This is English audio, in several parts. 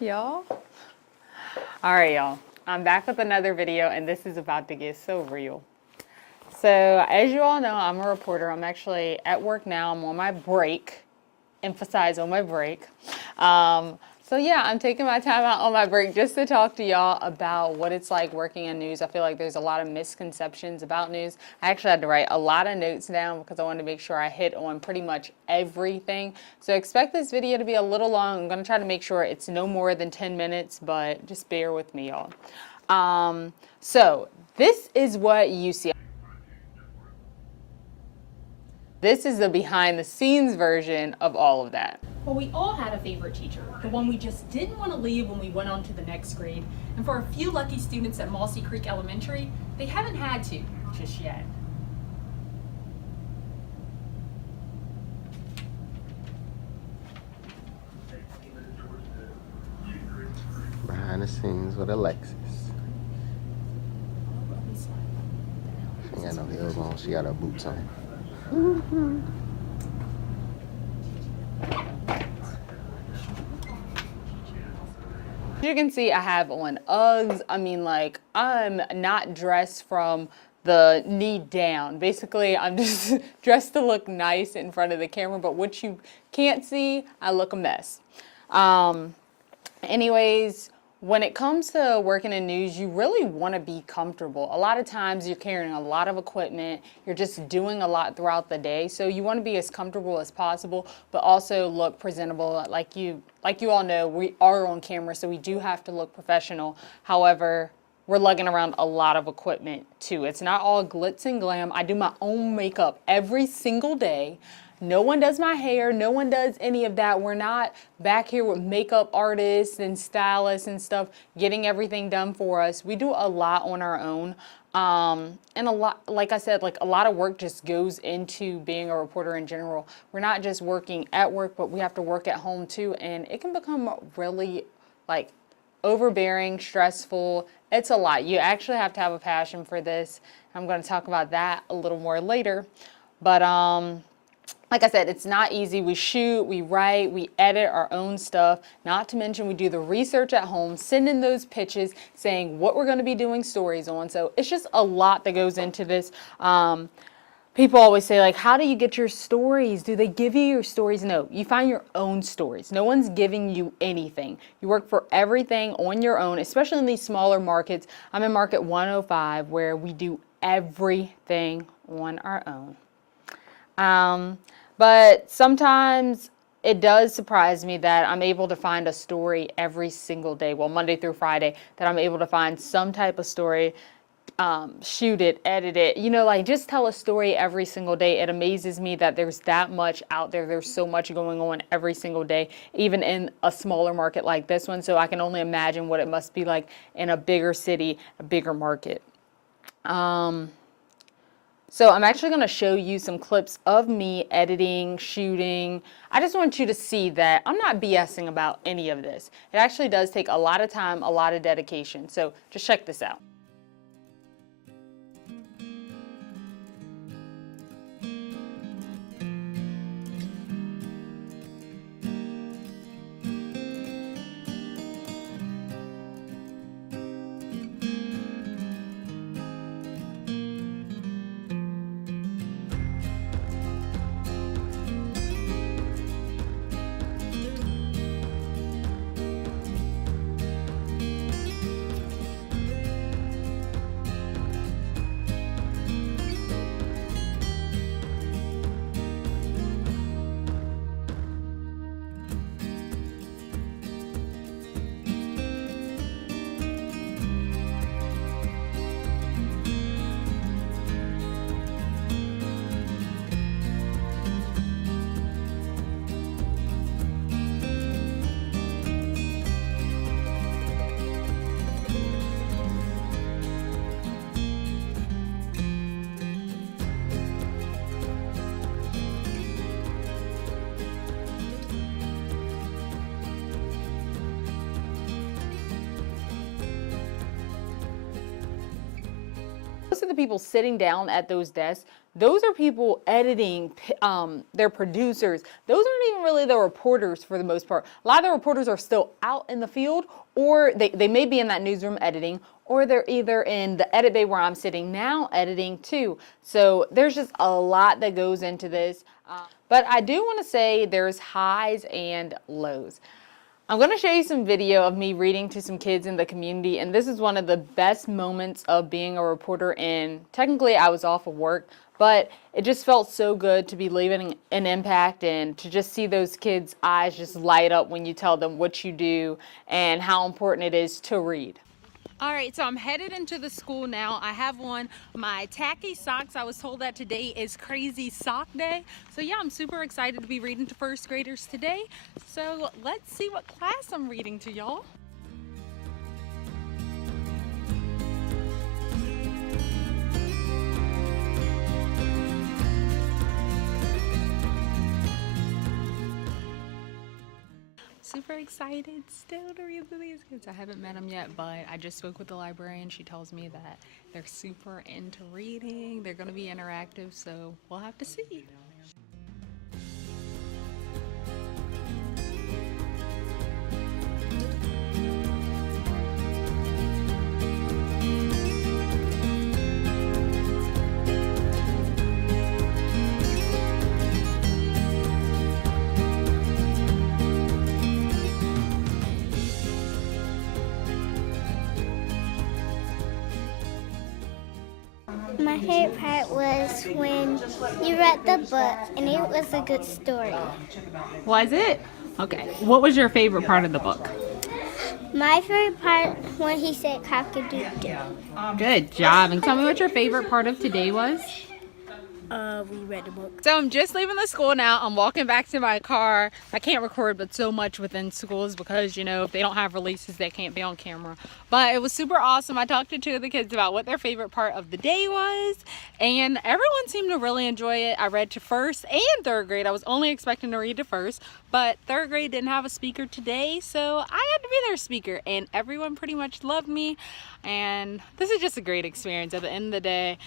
Y'all. All right, y'all. I'm back with another video, and this is about to get so real. So, as you all know, I'm a reporter. I'm actually at work now. I'm on my break. Emphasize on my break. So yeah, I'm taking my time out on my break just to talk to y'all about what it's like working in news. I feel like there's a lot of misconceptions about news. I actually had to write a lot of notes down because I wanted to make sure I hit on pretty much everything. So expect this video to be a little long. I'm going to try to make sure it's no more than 10 minutes, but just bear with me, y'all. So this is what you see. This is the behind the scenes version of all of that. Well, we all had a favorite teacher, the one we just didn't want to leave when we went on to the next grade. And for a few lucky students at Mossy Creek Elementary, they haven't had to just yet. Behind the scenes with Alexus. She ain't got no heels on, she got her boots on. As you can see, I have on Uggs. I mean, like, I'm not dressed from the knee down. Basically, I'm just dressed to look nice in front of the camera, but what you can't see, I look a mess. Anyways, when it comes to working in news, you really want to be comfortable. A lot of times you're carrying a lot of equipment, you're just doing a lot throughout the day, so you want to be as comfortable as possible, but also look presentable. Like you all know, we are on camera, so we do have to look professional. However, we're lugging around a lot of equipment too. It's not all glitz and glam. I do my own makeup every single day. No one does my hair, no one does any of that. We're not back here with makeup artists and stylists and stuff getting everything done for us. We do a lot on our own. And a lot, like I said, like a lot of work just goes into being a reporter in general. We're not just working at work, but we have to work at home too. And it can become really like overbearing, stressful. It's a lot. You actually have to have a passion for this. I'm going to talk about that a little more later. But, like I said, it's not easy. We shoot, we write, we edit our own stuff. Not to mention we do the research at home, send in those pitches saying what we're going to be doing stories on. So it's just a lot that goes into this. People always say, like, how do you get your stories? Do they give you your stories? No, you find your own stories. No one's giving you anything. You work for everything on your own, especially in these smaller markets. I'm in Market 105 where we do everything on our own. But sometimes it does surprise me that I'm able to find a story every single day, well, Monday through Friday, that I'm able to find some type of story, shoot it, edit it, you know, like just tell a story every single day. It amazes me that there's that much out there. There's so much going on every single day, even in a smaller market like this one. So I can only imagine what it must be like in a bigger city, a bigger market. So I'm actually going to show you some clips of me editing, shooting. I just want you to see that I'm not BSing about any of this. It actually does take a lot of time, a lot of dedication. So just check this out. Most of the people sitting down at those desks those are people editing, they're producers. Those aren't even really the reporters for the most part. A lot of the reporters are still out in the field, or they may be in that newsroom editing, or they're either in the edit bay where I'm sitting now editing too. So there's just a lot that goes into this. But I do want to say there's highs and lows. I'm going to show you some video of me reading to some kids in the community, and this is one of the best moments of being a reporter. And technically I was off of work, but it just felt so good to be leaving an impact and to just see those kids' eyes just light up when you tell them what you do and how important it is to read. All right, so I'm headed into the school now. I have on my tacky socks. I was told that today is Crazy Sock Day. So yeah, I'm super excited to be reading to first graders today. So let's see what class I'm reading to, y'all. Super excited still to read to these kids. I haven't met them yet, but I just spoke with the librarian. She tells me that they're super into reading. They're going to be interactive, so we'll have to see. My favorite part was when you read the book and it was a good story. Was it? Okay. What was your favorite part of the book? My favorite part when he said cock-a-doodle. Good job. And tell me what your favorite part of today was? We read the book. So I'm just leaving the school now. I'm walking back to my car. I can't record but so much within schools because, you know, if they don't have releases, they can't be on camera. But it was super awesome. I talked to two of the kids about what their favorite part of the day was, and everyone seemed to really enjoy it. I read to first and third grade. I was only expecting to read to first, but third grade didn't have a speaker today, so I had to be their speaker, and everyone pretty much loved me. And this is just a great experience. At the end of the day,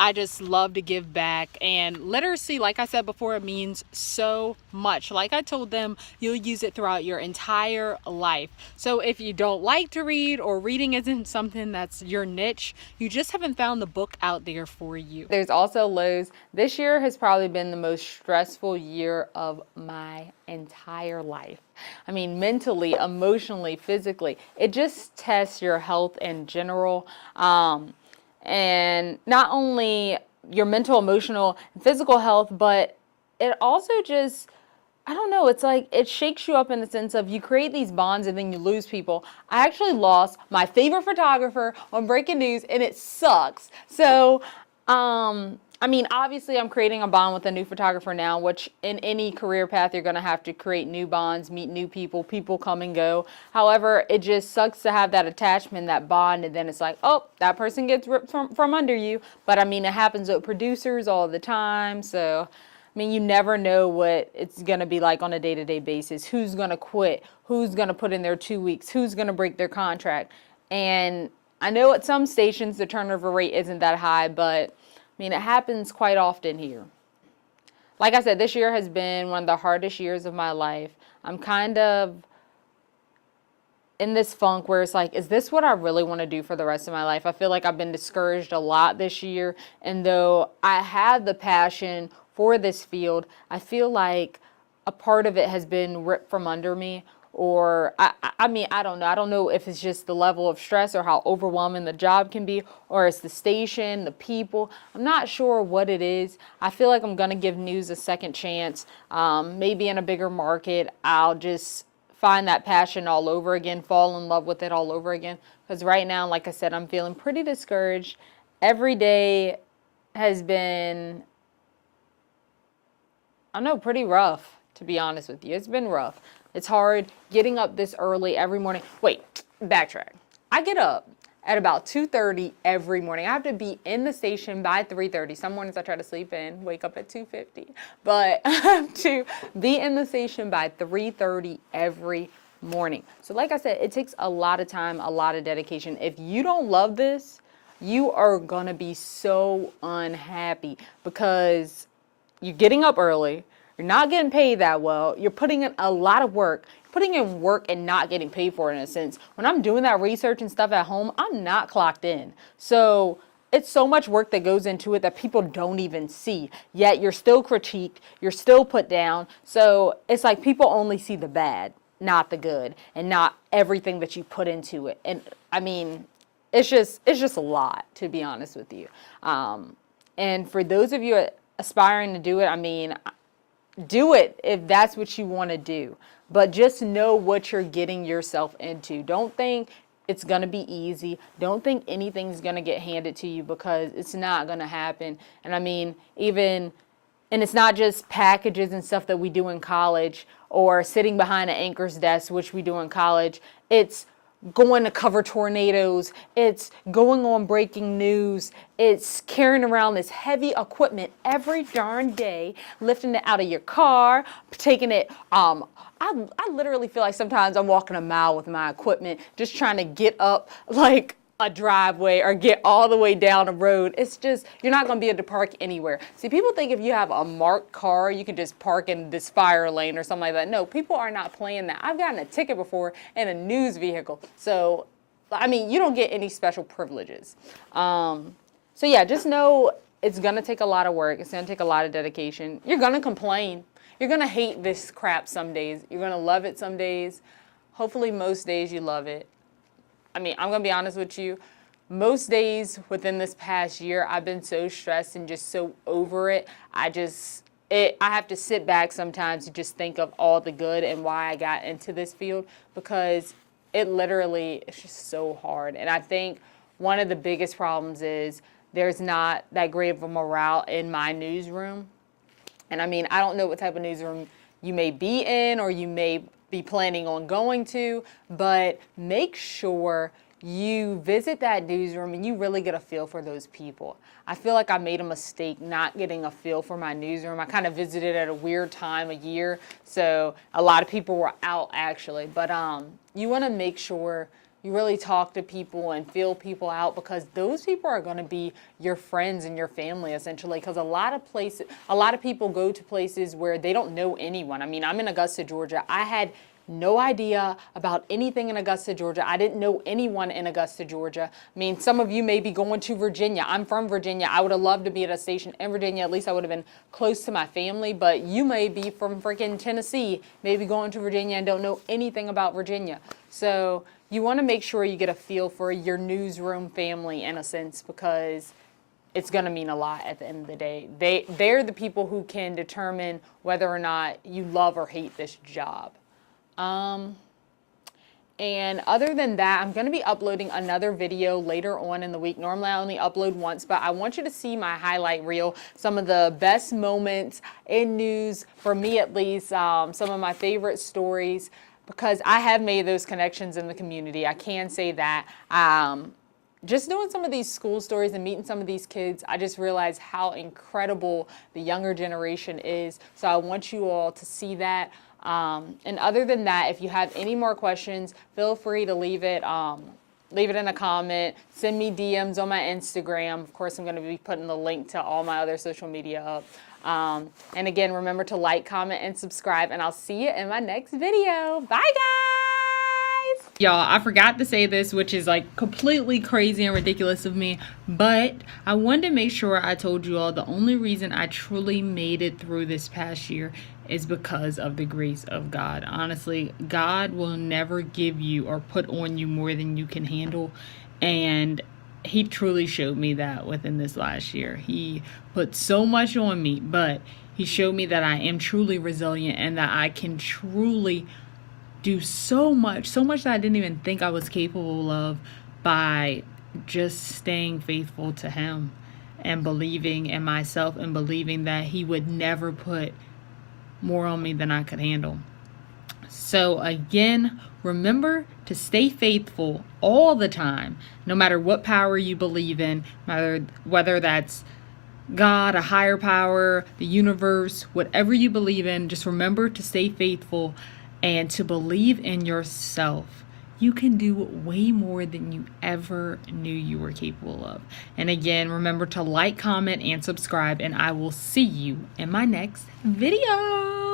I just love to give back, and literacy, like I said before, it means so much. Like I told them, you'll use it throughout your entire life. So if you don't like to read, or reading isn't something that's your niche, you just haven't found the book out there for you. There's also lows. This year has probably been the most stressful year of my entire life. I mean, mentally, emotionally, physically, it just tests your health in general. And not only your mental, emotional, and physical health, but it also just, I don't know, it's like it shakes you up in the sense of you create these bonds and then you lose people. I actually lost my favorite photographer on Breaking News, and it sucks. So, I mean, obviously I'm creating a bond with a new photographer now, which in any career path, you're going to have to create new bonds, meet new people, people come and go. However, it just sucks to have that attachment, that bond, and then it's like, oh, that person gets ripped from under you. But I mean, it happens with producers all the time. So, I mean, you never know what it's going to be like on a day-to-day basis. Who's going to quit? Who's going to put in their 2 weeks? Who's going to break their contract? And I know at some stations the turnover rate isn't that high, but I mean, it happens quite often here. Like I said, this year has been one of the hardest years of my life. I'm kind of in this funk where it's like, is this what I really want to do for the rest of my life? I feel like I've been discouraged a lot this year. And though I have the passion for this field, I feel like a part of it has been ripped from under me. Or, I mean, I don't know. I don't know if it's just the level of stress or how overwhelming the job can be, or it's the station, the people. I'm not sure what it is. I feel like I'm going to give news a second chance. Maybe in a bigger market, I'll just find that passion all over again, fall in love with it all over again. Because right now, like I said, I'm feeling pretty discouraged. Every day has been, I don't know, pretty rough, to be honest with you. It's been rough. It's hard getting up this early every morning. Wait, backtrack. I get up at about 2:30 every morning. I have to be in the station by 3:30. Some mornings I try to sleep in, wake up at 2:50. But I have to be in the station by 3:30 every morning. So like I said, it takes a lot of time, a lot of dedication. If you don't love this, you are gonna be so unhappy because you're getting up early, you're not getting paid that well, you're putting in a lot of work, putting in work and not getting paid for it in a sense. When I'm doing that research and stuff at home, I'm not clocked in. So it's so much work that goes into it that people don't even see. Yet you're still critiqued, you're still put down. So it's like people only see the bad, not the good, and not everything that you put into it. And I mean, it's just a lot, to be honest with you. And for those of you aspiring to do it, I mean, do it if that's what you want to do. But just know what you're getting yourself into. Don't think it's going to be easy. Don't think anything's going to get handed to you, because it's not going to happen. And I mean, and it's not just packages and stuff that we do in college, or sitting behind an anchor's desk, which we do in college. It's going to cover tornadoes, it's going on breaking news, it's carrying around this heavy equipment every darn day, lifting it out of your car, taking it, I literally feel like sometimes I'm walking a mile with my equipment, just trying to get up like a driveway or get all the way down a road. It's just, you're not going to be able to park anywhere. See, people think if you have a marked car, you can just park in this fire lane or something like that. No, people are not playing that. I've gotten a ticket before in a news vehicle. So, I mean, you don't get any special privileges. So yeah, just know it's going to take a lot of work. It's going to take a lot of dedication. You're going to complain. You're going to hate this crap some days. You're going to love it some days. Hopefully most days you love it. I mean, I'm going to be honest with you. Most days within this past year, I've been so stressed and just so over it. I have to sit back sometimes to just think of all the good and why I got into this field, because it literally is just so hard. And I think one of the biggest problems is there's not that great of a morale in my newsroom. And I mean, I don't know what type of newsroom you may be in or you may be planning on going to, but make sure you visit that newsroom and you really get a feel for those people. I feel like I made a mistake not getting a feel for my newsroom. I kind of visited at a weird time of year, so a lot of people were out actually, but you want to make sure you really talk to people and feel people out, because those people are going to be your friends and your family essentially, because a lot of people go to places where they don't know anyone. I mean, I'm in Augusta, Georgia. I had no idea about anything in Augusta, Georgia. I didn't know anyone in Augusta, Georgia. I mean, some of you may be going to Virginia. I'm from Virginia. I would have loved to be at a station in Virginia. At least I would have been close to my family. But you may be from freaking Tennessee, maybe going to Virginia and don't know anything about Virginia. So you want to make sure you get a feel for your newsroom family in a sense, because it's going to mean a lot at the end of the day. They're the people who can determine whether or not you love or hate this job. And other than that, I'm going to be uploading another video later on in the week. Normally I only upload once, but I want you to see my highlight reel, some of the best moments in news, for me at least, some of my favorite stories, because I have made those connections in the community. I can say that. Just doing some of these school stories and meeting some of these kids, I just realized how incredible the younger generation is. So I want you all to see that. And other than that, if you have any more questions, feel free to leave it in a comment, send me DMs on my Instagram. Of course, I'm going to be putting the link to all my other social media up. And again, remember to like, comment, and subscribe, and I'll see you in my next video. Bye, guys! Y'all, I forgot to say this, which is like completely crazy and ridiculous of me, but I wanted to make sure I told you all the only reason I truly made it through this past year is because of the grace of God. Honestly, God will never give you or put on you more than you can handle, and he truly showed me that within this last year. He put so much on me, but he showed me that I am truly resilient and that I can truly do so much that I didn't even think I was capable of, by just staying faithful to him and believing in myself and believing that he would never put more on me than I could handle. So again, remember to stay faithful all the time, no matter what power you believe in, whether that's God, a higher power, the universe, whatever you believe in. Just remember to stay faithful and to believe in yourself. you can do way more than you ever knew you were capable of. And again, remember to like, comment, and subscribe, and I will see you in my next video.